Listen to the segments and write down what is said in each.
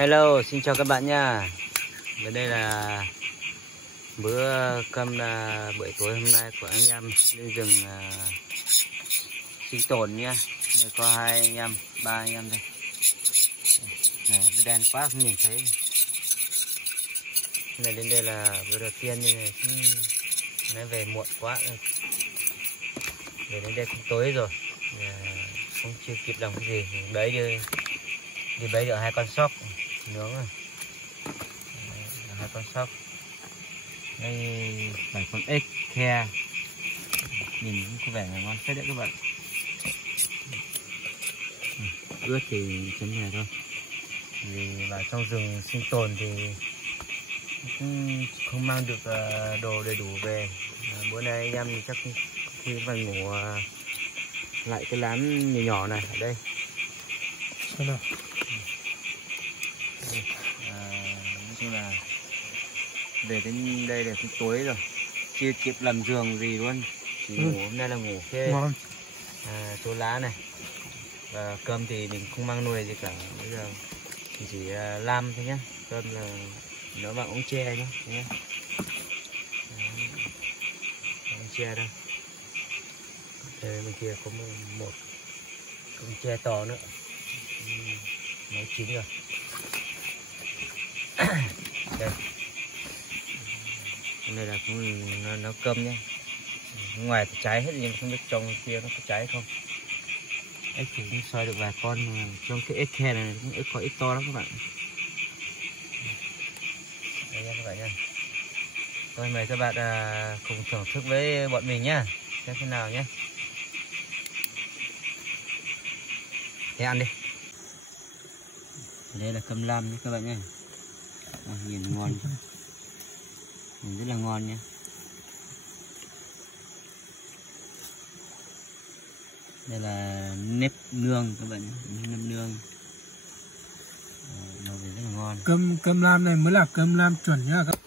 Hello, xin chào các bạn nha. Và đây là bữa cơm buổi tối hôm nay của anh em lên rừng sinh tồn nha. Đây có 2 anh em, 3 anh em đây. Này, nó đen quá không nhìn thấy. Này đến đây là bữa đầu tiên như này, nó về muộn quá rồi. Về đến đây cũng tối rồi, không chưa kịp làm cái gì. Bấy đi bấy được 2 con sóc nướng rồi. 2 con sóc. Đây 7 con ếch khe, nhìn cũng có vẻ là ngon phết đấy các bạn. Ướt thì chấm này thôi. Vì vào trong rừng sinh tồn thì cũng không mang được đồ đầy đủ về. Bữa nay anh em thì chắc khi phải ngủ lại cái lán nhỏ nhỏ này ở đây. Nói chung là về đến đây là cũng tối rồi, chưa kịp làm giường gì luôn, chỉ ngủ hôm nay là ngủ cái chỗ lá này. Và cơm thì mình không mang nuôi gì cả, bây giờ mình chỉ lam thôi nhé. Cơm là nó bằng ống tre nhé, ống tre đây. Đây bên kia có một ống tre to nữa, nó chín rồi. Đây, đây là cũng nấu cơm nhé. Ngoài thì cháy hết nhưng không biết trong kia nó có cháy không. Ếch thì cũng soi được vài con, trong cái ếch khe này ếch có ếch to lắm các bạn. Đây nha các bạn nha. Tôi mời các bạn cùng thưởng thức với bọn mình nhá, xem thế nào nhé. Thế ăn đi. Đây là cơm lam nhé các bạn nhé. Nhìn ngon, nhìn rất là ngon nha. Đây là nếp nương các bạn, nếp nương, nó rất là ngon. Cơm lam này mới là cơm lam chuẩn nhá các.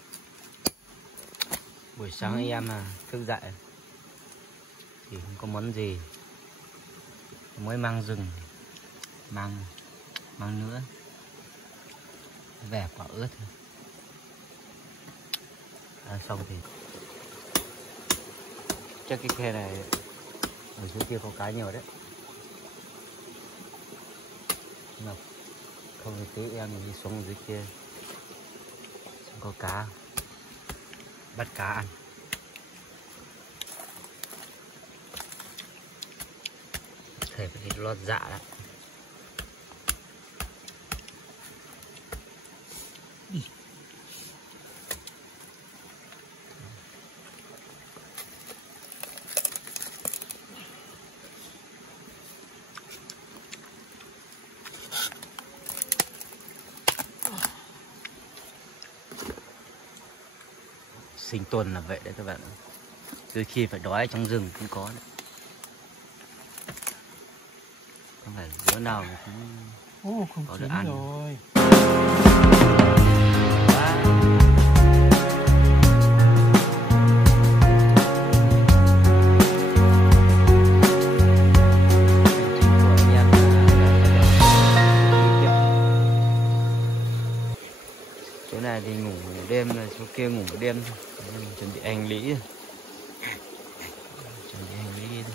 Buổi sáng anh em thức dậy thì không có món gì, mới mang rừng, mang nữa, vẻ quả ớt thôi. Xong thì chắc cái khe này ở dưới kia có cá nhiều đấy. Nào, không thì tí em đi xuống dưới kia có cá, bắt cá ăn. Thầy phải lót dạ đấy. Sinh tồn là vậy đấy các bạn, đôi khi phải đói trong rừng cũng có đấy. Không phải bữa nào cũng không có được ăn rồi. Chỗ này thì ngủ đêm, là chỗ kia ngủ đêm thôi. Mình chuẩn bị hành lý rồi. Chuẩn bị hành lý đi thôi.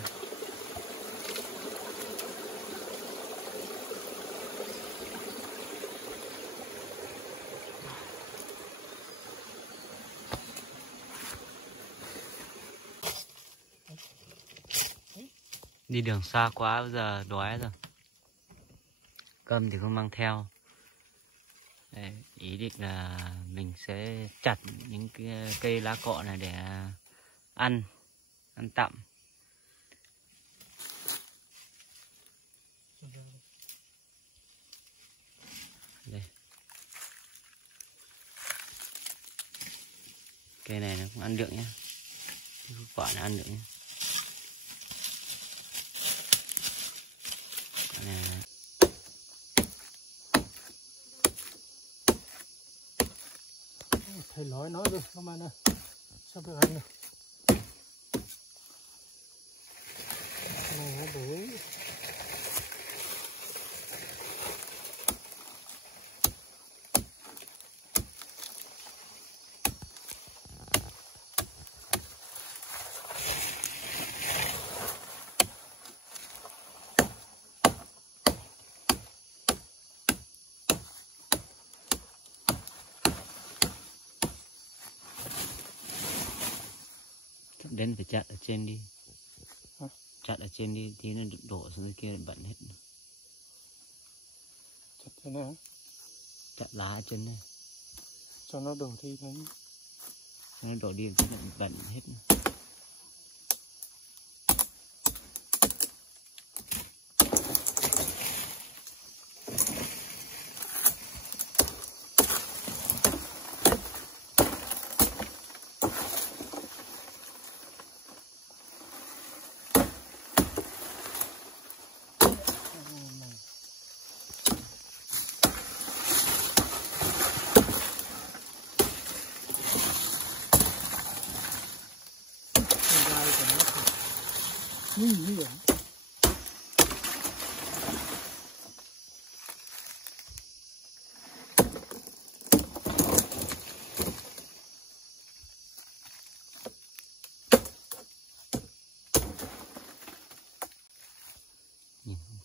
Đi đường xa quá, bây giờ đói rồi. Cơm thì không mang theo. Đây, ý định là mình sẽ chặt những cái cây lá cọ này để ăn tạm. Đây, cây này nó cũng ăn được nhé, quả nó ăn được nhé. Quả này Thầy nói rồi các bạn ơi, sao được hành này nó bối. đến phải chặt ở trên đi. Hả? Chặt ở trên đi thì nó đổ xuống dưới kia bận hết. Chặt thế nào? Chặt lá ở trên này. Cho nó đổ đi đấy. Nó đổ đi thì bận hết. Nguy hiểm.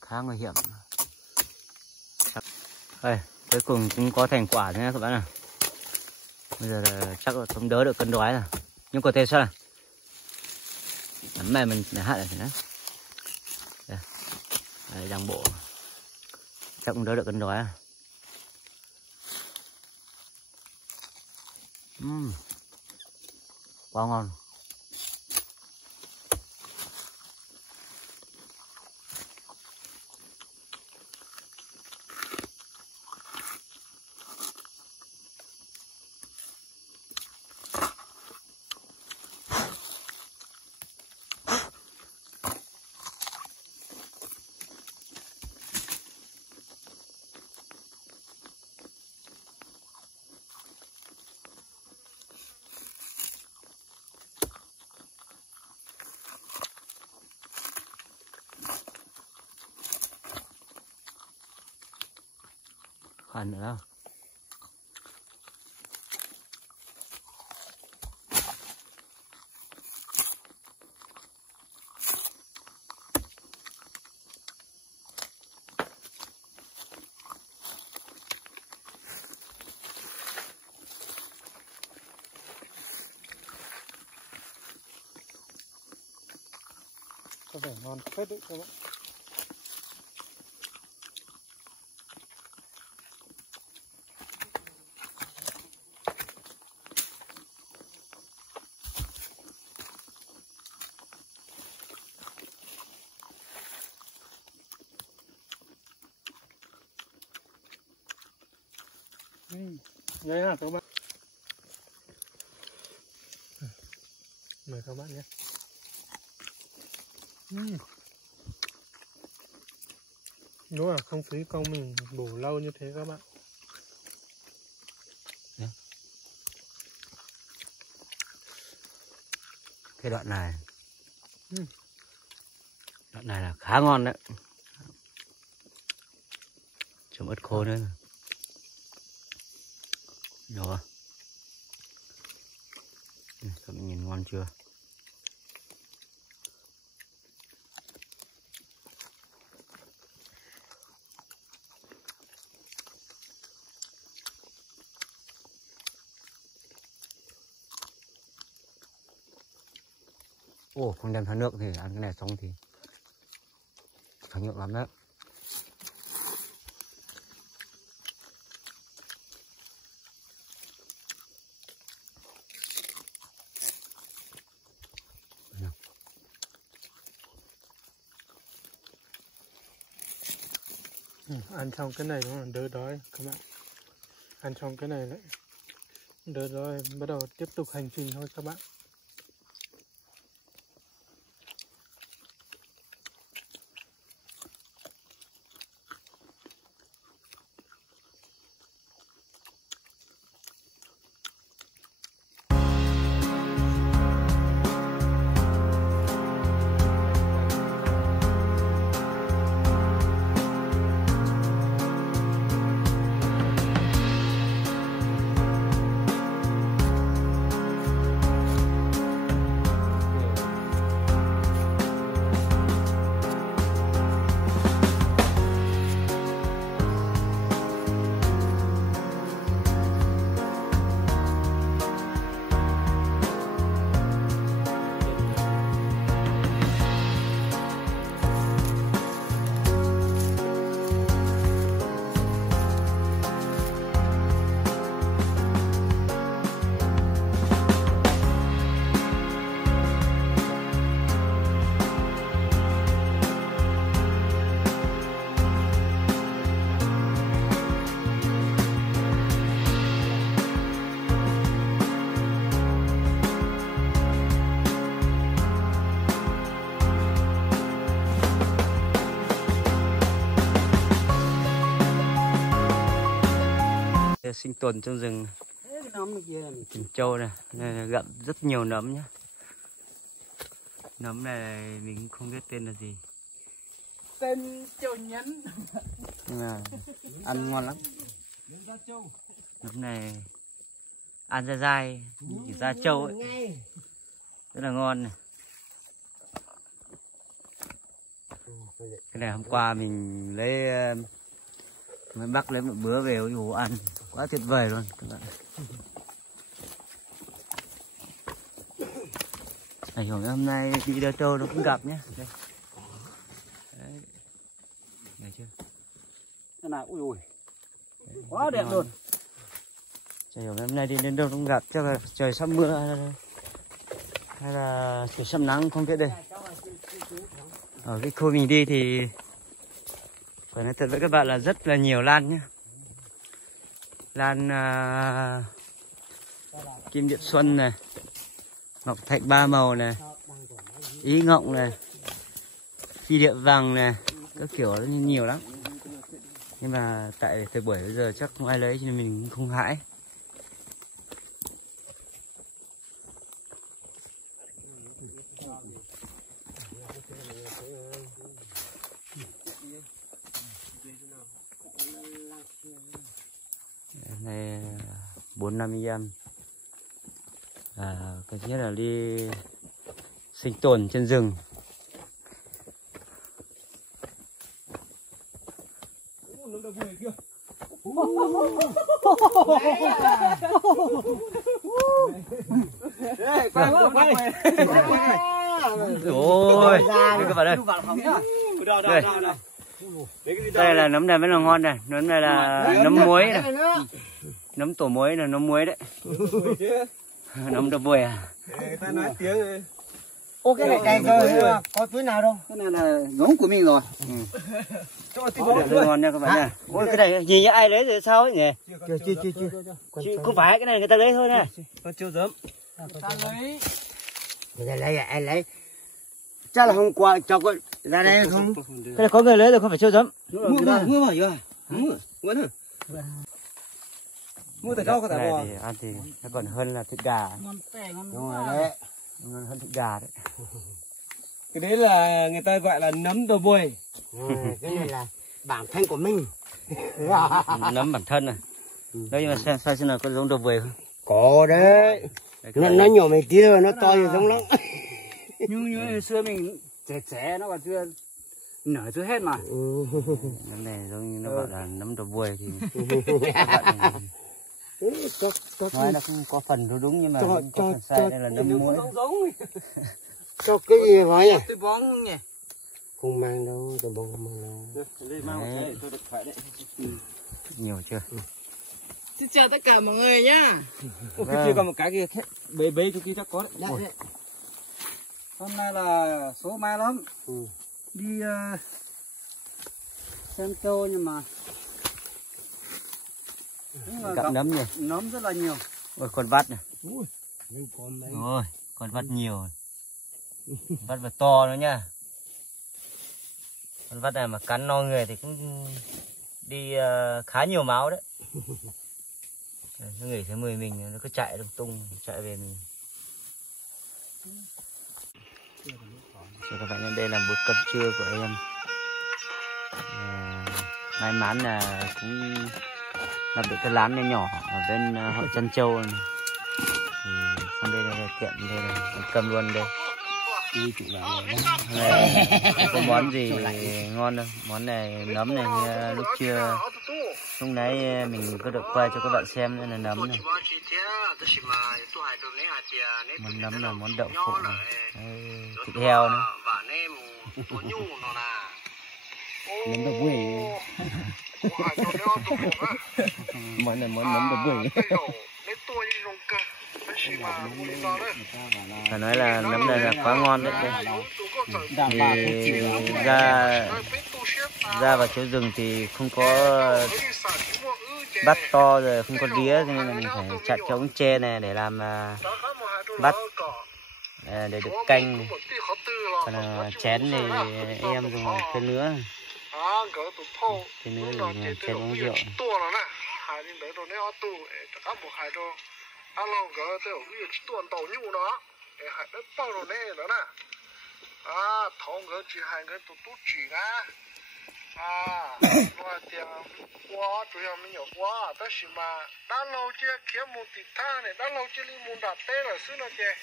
Khá nguy hiểm. Đây, cuối cùng cũng có thành quả nhé các bạn ạ. Bây giờ là chắc là không đỡ được cân đói rồi. Nhưng có thể sao này? Nắm này mình để hạ lại thế này. Đây, đang bộ. Chắc cũng đỡ được cân đói rồi. Quá ngon. Khoan nữa đâu. Có vẻ ngon phết đấy các bạn. Đây là các bạn. Mời các bạn nhé. Đúng là không phí công mình bổ lâu như thế các bạn. Cái đoạn này là khá ngon đấy. Chấm ớt khô nữa. Rồi. Các bạn nhìn ngon chưa? Ồ, không đem tháo nước thì ăn cái này xong thì phải nhượng lắm đấy. Ăn xong cái này đúng là đỡ đói các bạn. Ăn xong cái này lại đỡ đói, bắt đầu tiếp tục hành trình thôi các bạn. Sinh tồn trong rừng Trân Châu này, này gặm rất nhiều nấm nhá. Nấm này mình không biết tên là gì. Tên Châu Nhấn. Nhưng mà ăn ngon lắm. Nấm này ăn dai dai, da trâu ấy, rất là ngon này. Cái này hôm qua mình lấy mới bắt lấy một bữa về ôi dồi, ăn quá tuyệt vời luôn các bạn. Ảnh hưởng hôm nay đi Đa Châu nó cũng gặp nhé. Đây. Đấy. Thấy chưa? Thế nào, ui ui, quá đẹp luôn. Trời ơi, hôm nay đi đến đâu cũng gặp, chắc là trời sắp mưa hay là trời sắp nắng không biết đây. Ở cái khu mình đi thì phải nói thật với các bạn là rất là nhiều lan nhé. Lan Kim Điện Xuân này, Ngọc Thạch ba màu này, Ý Ngộng này, Phi Địa Vàng này, các kiểu nó nhiều lắm. Nhưng mà tại thời buổi bây giờ chắc không ai lấy cho nên mình không hãi. Này 4-5 em cái thứ nhất là đi sinh tồn trên rừng. Ôi, các bạn ơi. Đây là nấm này mới là ngon này, nấm này là nấm muối này. Nấm tổ muối là nấm muối đấy. Nấm đậu bùi à? Người ta nói tiếng này. Ô cái này đầy rồi, có túi nào đâu? Cái này là giống của mình rồi. Rất ngon nha các bạn nha. Ôi cái này gì nhá, ai lấy rồi sao ấy nhỉ? Chưa. Không phải cái này người ta lấy thôi nè. Con chưa dớm. Ta lấy. Người ta lấy à, ai lấy? Chắc là hôm qua cho con ra đây không? Cái này có người lấy rồi, không phải trâu giấm. Mua mà rồi. Mua hả? Mua tại đâu có tại bò. Thì ăn thì nó còn hơn là thịt gà. Ngon tẻ, ngon Đúng rồi đấy. Ngon hơn thịt gà đấy. Cái đấy là người ta gọi là nấm đậu bùi. Cái này là bản thân của mình. Nấm bản thân này. Đấy nhưng mà xem nào có giống đậu bùi không? Có đấy. Nó nhỏ mấy tí rồi, nó to thì giống lắm. Như hồi xưa mình trẻ nó còn chưa nở chưa hết mà. Nấm này giống như nó gọi là nấm đậu bùi thì nói là không có phần đúng nhưng mà có phần sai, đây là nấm muối. Cho cái gì vậy nhỉ? Tôi bón không nhỉ? Không mang đâu, tôi bón không mang đâu. Nhiều chưa? Xin chào tất cả mọi người nhá. Ôi, cái kia còn một cái kia bế cái kia chắc có đấy. Hôm nay là số may lắm. Đi xem trâu nhưng mà Gặp nấm nhỉ? nấm rất là nhiều. Ôi con vắt này. Ôi, Ôi, con vắt nhiều. Vắt và to nữa nha. Con vắt này mà cắn no người thì cũng đi khá nhiều máu đấy. Nó nghỉ thấy mười mình nó cứ chạy lung tung, chạy về mình. Rồi các bạn nhé, đây là bữa cơm trưa của em. May mắn là cũng lập được cái lán nhỏ nhỏ ở bên hội Trân Châu này. Thì sang đây là tiện đây là ăn cơm luôn đây. đi chủ vào Không có món gì ngon đâu. Món này nấm này như lúc trưa lúc nãy mình có được quay cho các bạn xem nữa là nấm này. Món nấm là món đậu phụ này. Thịt heo nữa. Nấm đậu bùi. Món này món nấm đậu bùi. Phải nói là nấm này là quá ngon đấy. Thì ra vào chỗ rừng thì không có bắt to rồi, không có đĩa cho nên là mình phải chặt cho ống tre này để làm bắt để được canh này. Còn là chén thì em dùng cái nứa là chén uống rượu. đồ này tu các bộ hải đồ alo cái tôi ví tuần tàu như nó hải đất bao đồ này đó nè thong cái chỉ hai cái tu chỉ á nói tiền quá chủ yếu mình nhiều quá但是嘛đã lâu chưa kiếm một tí thang này đã lâu chưa đi một đợt tết rồi xưa nó chưa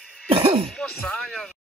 mua啥呀